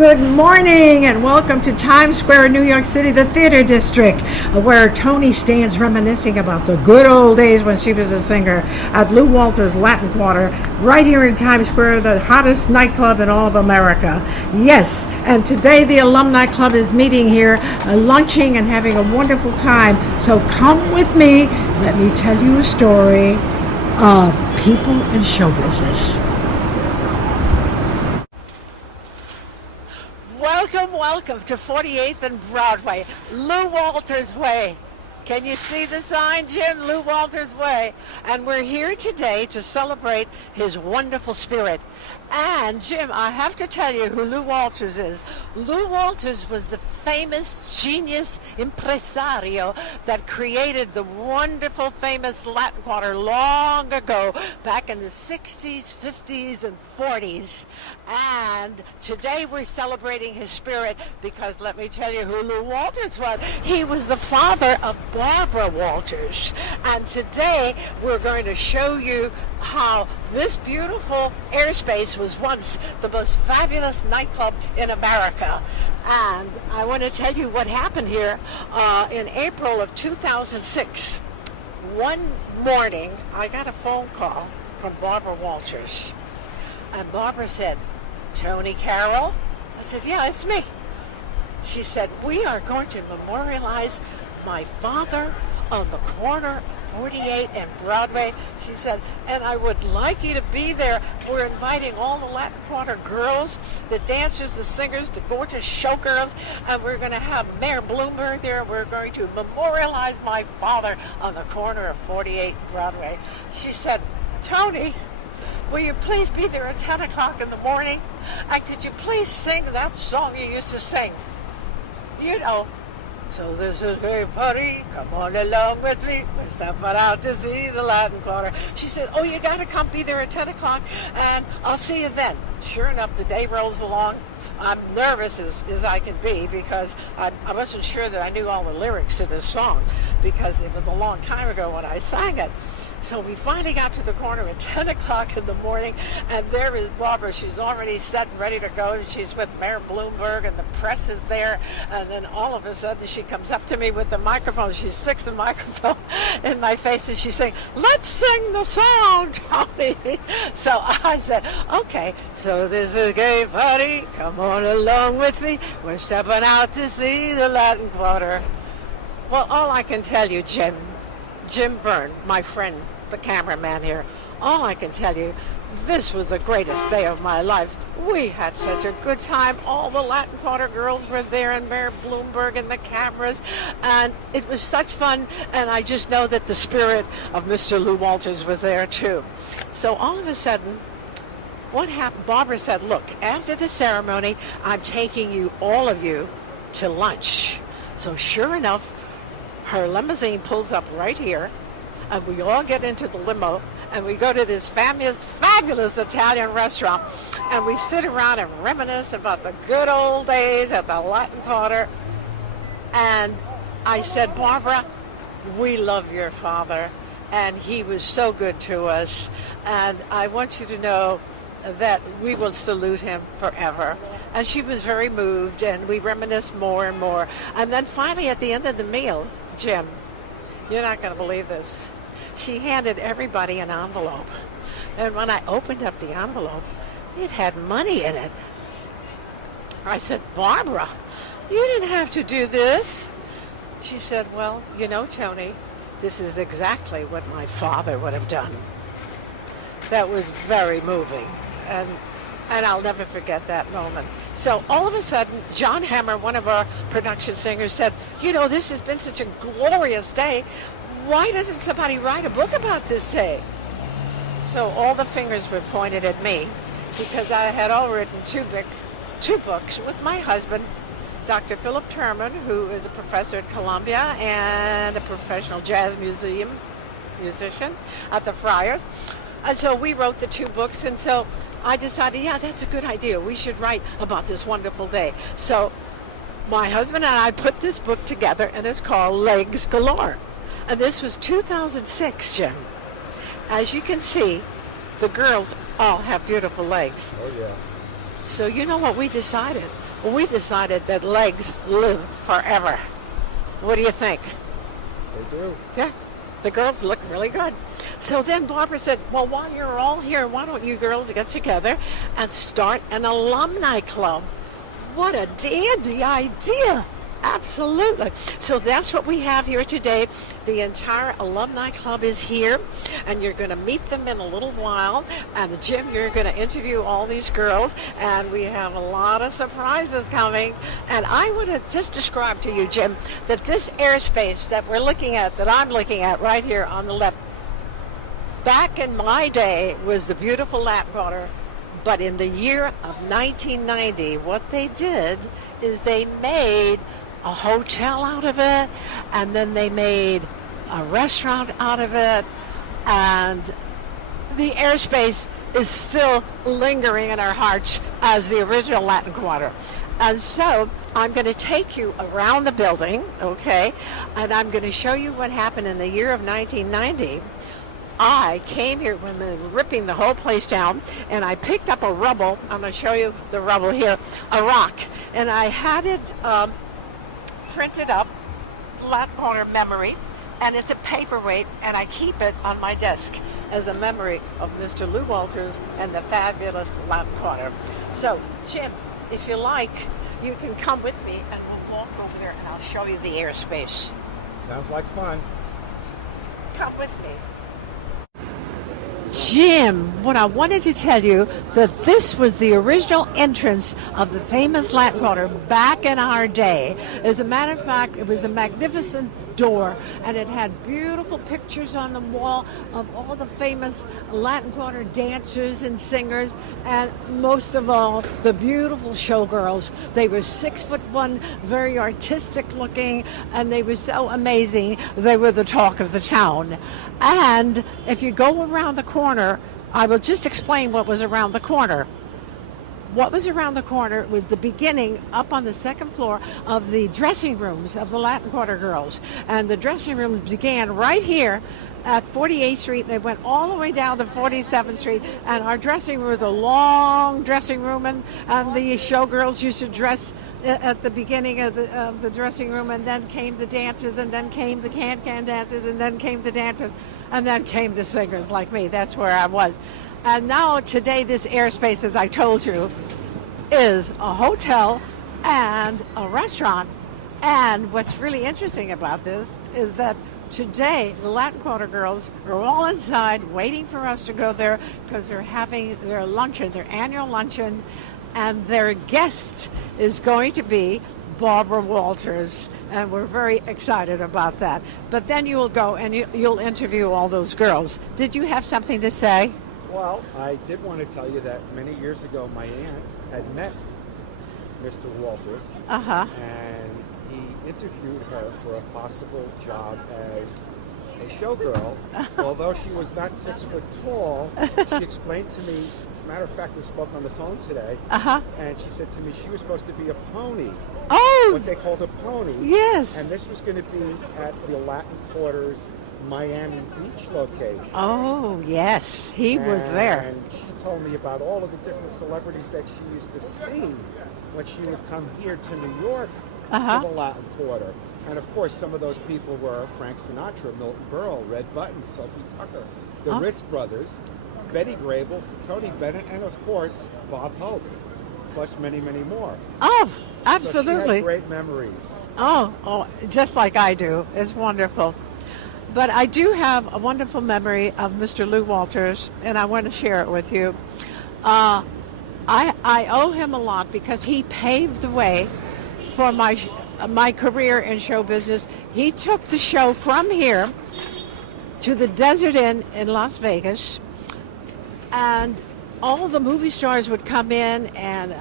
Good morning and welcome to Times Square, New York City, the theater district, where Toni stands reminiscing about the good old days when she was a singer at Lou Walter's Latin Quarter, right here in Times Square, the hottest nightclub in all of America. Yes, and today the Alumni Club is meeting here, lunching and having a wonderful time. So come with me, let me tell you a story of people in show business. Welcome to 48th and Broadway, Lou Walter's Way. Can you see the sign, Jim? Lou Walter's Way. And we're here today to celebrate his wonderful spirit. And Jim, I have to tell you who Lou Walters is. Lou Walters was the famous genius impresario that created the wonderful famous Latin Quarter long ago, back in the 60s, 50s, and 40s. And today we're celebrating his spirit because let me tell you who Lou Walters was. He was the father of Barbara Walters. And today we're going to show you how this beautiful airspace was once the most fabulous nightclub in America. And I want to tell you what happened here in April of 2006. One morning, I got a phone call from Barbara Walters. And Barbara said, "Toni Carroll?" I said, "Yeah, it's me." She said, "We are going to memorialize my father on the corner of 48 and Broadway." She said, "And I would like you to be there. We're inviting all the Latin Quarter girls, the dancers, the singers, the gorgeous showgirls, and we're going to have Mayor Bloomberg there. We're going to memorialize my father on the corner of 48 Broadway." She said, "Toni, will you please be there at 10 o'clock in the morning? And could you please sing that song you used to sing? You know, so this is a party, come on along with me, we're stepping out to see the Latin Quarter." She said, "Oh, you got to come be there at 10 o'clock, and I'll see you then." Sure enough, the day rolls along. I'm nervous as I can be because I wasn't sure that I knew all the lyrics to this song because it was a long time ago when I sang it. So we finally got to the corner at 10 o'clock in the morning, and there is Barbara. She's already set and ready to go. She's with Mayor Bloomberg, and the press is there. And then all of a sudden, she comes up to me with the microphone. She sticks the microphone in my face, and she's saying, "Let's sing the song, Toni." So I said, "Okay, so this is a gay party. Come on along with me. We're stepping out to see the Latin Quarter." Well, all I can tell you, Jim Byrne, my friend, the cameraman here, all I can tell you, this was the greatest day of my life. We had such a good time. All the Latin Quarter girls were there, and Mayor Bloomberg and the cameras, and it was such fun. And I just know that the spirit of Mr. Lou Walters was there too. So all of a sudden, what happened? Barbara said, "Look, after the ceremony, I'm taking you, all of you, to lunch." So sure enough, her limousine pulls up right here, and we all get into the limo, and we go to this fabulous Italian restaurant, and we sit around and reminisce about the good old days at the Latin Quarter. And I said, "Barbara, we love your father, and he was so good to us, and I want you to know that we will salute him forever." And she was very moved, and we reminisced more and more. And then finally, at the end of the meal, Jim, you're not going to believe this. She handed everybody an envelope. And when I opened up the envelope, it had money in it. I said, "Barbara, you didn't have to do this." She said, "Well, you know, Toni, this is exactly what my father would have done." That was very moving. And I'll never forget that moment. So all of a sudden, John Hammer, one of our production singers, said, "You know, this has been such a glorious day. Why doesn't somebody write a book about this day?" So all the fingers were pointed at me because I had all written two books with my husband, Dr. Philip Turman, who is a professor at Columbia and a professional jazz musician at the Friars. And so we wrote the two books, and so I decided, yeah, that's a good idea. We should write about this wonderful day. So my husband and I put this book together, and it's called Legs Galore. And this was 2006, Jim. As you can see, the girls all have beautiful legs. Oh, yeah. So you know what we decided? we decided that legs live forever. What do you think? They do. Yeah, the girls look really good. So then Barbara said, well, while you're all here, why don't you girls get together and start an alumni club? What a dandy idea. Absolutely. So that's what we have here today. The entire alumni club is here, and you're going to meet them in a little while. And Jim, you're going to interview all these girls, and we have a lot of surprises coming. And I would have just described to you, Jim, that this airspace that we're looking at, that I'm looking at right here on the left, back in my day was the beautiful Latin. But in the year of 1990, what they did is they made a hotel out of it, and then they made a restaurant out of it, and the airspace is still lingering in our hearts as the original Latin Quarter. And so I'm going to take you around the building, okay, and I'm going to show you what happened in the year of 1990. I came here when they were ripping the whole place down, and I picked up a rubble. I'm going to show you the rubble here, a rock, and I had it printed up, Latin Quarter memory, and it's a paperweight, and I keep it on my desk as a memory of Mr. Lou Walters and the fabulous Latin Quarter. So, Jim, if you like, you can come with me, and we'll walk over there, and I'll show you the airspace. Sounds like fun. Come with me. Jim, what I wanted to tell you, that this was the original entrance of the famous Latin Quarter back in our day. As a matter of fact, it was a magnificent door, and it had beautiful pictures on the wall of all the famous Latin Quarter dancers and singers, and most of all, the beautiful showgirls. They were 6'1", very artistic looking, and they were so amazing. They were the talk of the town. And if you go around the corner, I will just explain what was around the corner. What was around the corner was the beginning, up on the second floor, of the dressing rooms of the Latin Quarter girls. And the dressing rooms began right here at 48th Street. They went all the way down to 47th Street. And our dressing room was a long dressing room, and the showgirls used to dress at the beginning of the dressing room, and then came the dancers, and then came the can-can dancers, and then came the dancers, and then came the singers like me. That's where I was. And now today this airspace, as I told you, is a hotel and a restaurant. And what's really interesting about this is that today the Latin Quarter girls are all inside waiting for us to go there, because they're having their luncheon, their annual luncheon, and their guest is going to be Barbara Walters, and we're very excited about that. But then you'll go and you'll interview all those girls. Did you have something to say? Well, I did want to tell you that many years ago my aunt had met Mr. Walters, and he interviewed her for a possible job as a showgirl. Although she was not 6 foot tall, she explained to me, as a matter of fact, we spoke on the phone today, and she said to me she was supposed to be a pony. Oh! What they called a pony. Yes. And this was going to be at the Latin Quarter's Miami Beach location. Oh, yes, he was there. And she told me about all of the different celebrities that she used to see when she would come here to New York to the Latin Quarter. And of course, some of those people were Frank Sinatra, Milton Berle, Red Button, Sophie Tucker, the Ritz Brothers, Betty Grable, Tony Bennett, and of course, Bob Hope, plus many, many more. Oh, absolutely. So she had great memories. Oh, just like I do. It's wonderful. But I do have a wonderful memory of Mr. Lou Walters, and I want to share it with you. I owe him a lot because he paved the way for my career in show business. He took the show from here to the Desert Inn in Las Vegas, and all the movie stars would come in, and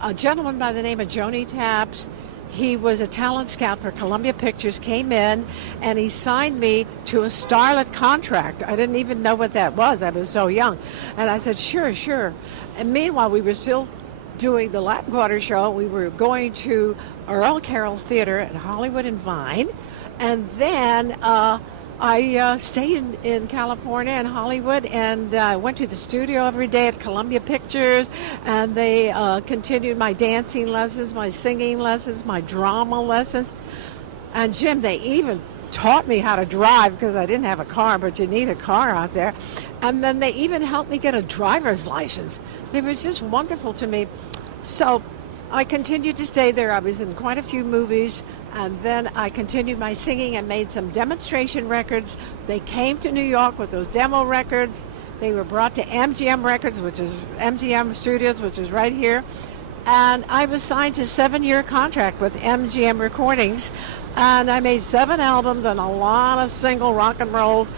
a gentleman by the name of Joni Taps, he was a talent scout for Columbia Pictures, came in and he signed me to a starlet contract. I didn't even know what that was. I was so young. And I said, sure. And meanwhile, we were still doing the Latin Quarter show. We were going to Earl Carroll's Theater at Hollywood and Vine. And then I stayed in California and Hollywood, and I went to the studio every day at Columbia Pictures, and they continued my dancing lessons, my singing lessons, my drama lessons. And Jim, they even taught me how to drive because I didn't have a car, but you need a car out there. And then they even helped me get a driver's license. They were just wonderful to me. So I continued to stay there. I was in quite a few movies, and then I continued my singing and made some demonstration records. They came to New York with those demo records. They were brought to MGM Records, which is MGM Studios, which is right here. And I was signed to a 7-year contract with MGM Recordings, and I made 7 albums and a lot of single rock and rolls,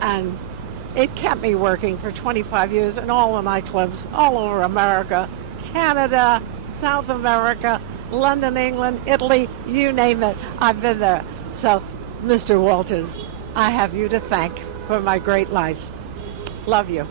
and it kept me working for 25 years in all the nightclubs all over America, Canada, South America, London, England, Italy, you name it, I've been there. So, Mr. Walters, I have you to thank for my great life. Love you.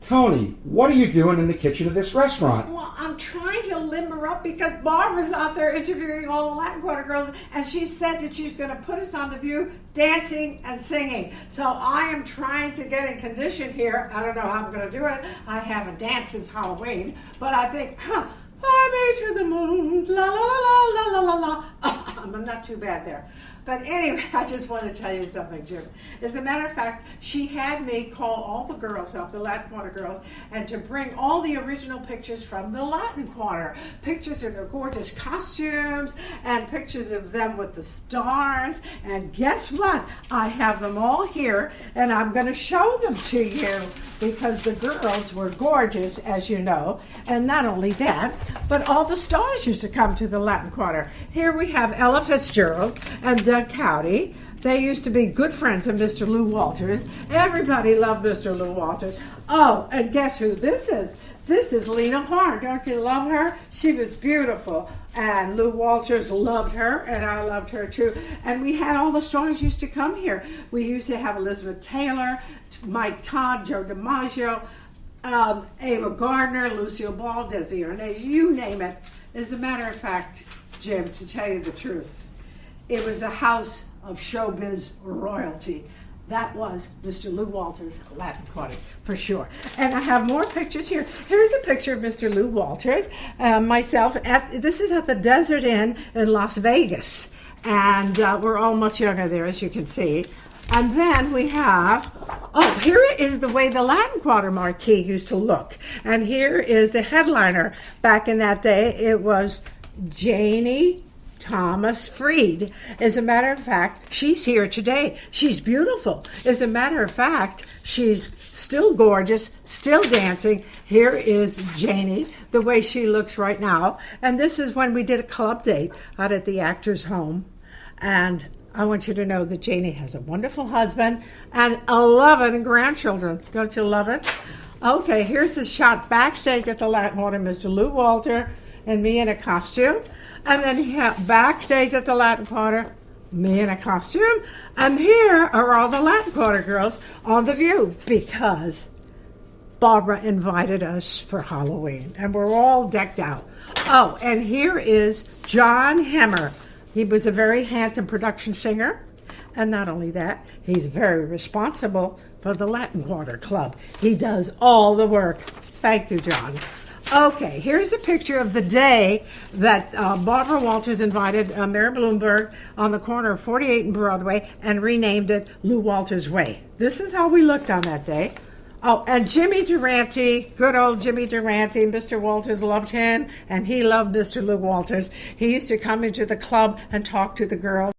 Toni, what are you doing in the kitchen of this restaurant? Well, I'm trying to limber up because Barbara's out there interviewing all the Latin Quarter girls, and she said that she's going to put us on the view dancing and singing. So I am trying to get in condition here. I don't know how I'm going to do it. I haven't danced since Halloween, but I think, fly me to the moon, la la la la la la la. I'm not too bad there. But anyway, I just want to tell you something, Jim. As a matter of fact, she had me call all the girls up, the Latin Quarter girls, and to bring all the original pictures from the Latin Quarter. Pictures of their gorgeous costumes, and pictures of them with the stars. And guess what? I have them all here, and I'm going to show them to you because the girls were gorgeous, as you know. And not only that, but all the stars used to come to the Latin Quarter. Here we have Ella Fitzgerald and Doug Cowdy. They used to be good friends of Mr. Lou Walters. Everybody loved Mr. Lou Walters. Oh, and guess who this is? This is Lena Horne. Don't you love her? She was beautiful. And Lou Walters loved her, and I loved her too. And we had all the stars used to come here. We used to have Elizabeth Taylor, Mike Todd, Joe DiMaggio, Ava Gardner, Lucille Ball, Desi Arnaz, you name it. As a matter of fact, Jim, to tell you the truth, it was a house of showbiz royalty. That was Mr. Lou Walters' Latin Quarter, for sure. And I have more pictures here. Here's a picture of Mr. Lou Walters, myself. This is at the Desert Inn in Las Vegas. And we're all much younger there, as you can see. And then we have, here is the way the Latin Quarter marquee used to look. And here is the headliner. Back in that day, it was Janie Thomas Freed. As a matter of fact, she's here today. She's beautiful. As a matter of fact, she's still gorgeous, still dancing. Here is Janie, the way she looks right now. And this is when we did a club date out at the Actors Home. And I want you to know that Janie has a wonderful husband and 11 grandchildren. Don't you love it? Okay, here's a shot backstage at the Latin Quarter, Mr. Lou Walter and me in a costume. And then backstage at the Latin Quarter, me in a costume. And here are all the Latin Quarter girls on the view because Barbara invited us for Halloween. And we're all decked out. Oh, and here is John Hemmer. He was a very handsome production singer. And not only that, he's very responsible for the Latin Quarter Club. He does all the work. Thank you, John. Okay, here's a picture of the day that Barbara Walters invited Mary Bloomberg on the corner of 48 and Broadway and renamed it Lou Walters Way. This is how we looked on that day. Oh, and Jimmy Durante, good old Jimmy Durante, Mr. Walters loved him, and he loved Mr. Lou Walters. He used to come into the club and talk to the girls.